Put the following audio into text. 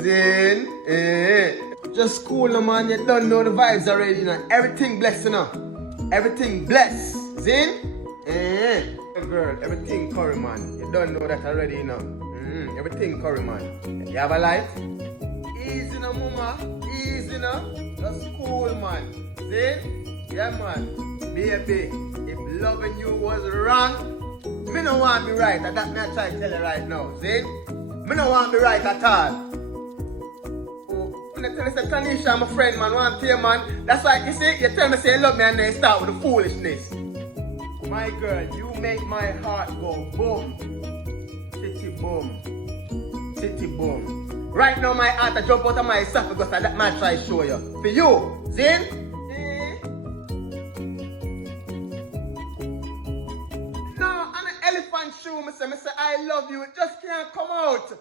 Zin, just cool, no man. You don't know the vibes already, you know. Everything blessed, you know. Everything blessed. Zin, girl, everything curry, man. You don't know that already, you know. Everything curry, man. You have a light? Easy, no, mama. Easy, no. Just cool, man. Zin, yeah, man. Baby, if loving you was wrong, me no want to be right, and that me I try to tell you right now, see? Me no want to be right at all. Oh, when I tell you say Tanisha, my friend, man, want to hear, man. That's why you see, you tell me say you love me and then you start with the foolishness. My girl, you make my heart go boom. City boom. City boom. Right now my heart I jump out of my esophagus and that man try to show you. For you, see? Elephant shoe, me say I love you, it just can't come out.